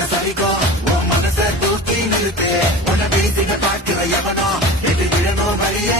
மேல சரிக்கும் உன் மனச தூக்கி நிறுத்து உன்னை பேசின பார்க்கிற எவனோ எட்டு விழணும் வழியே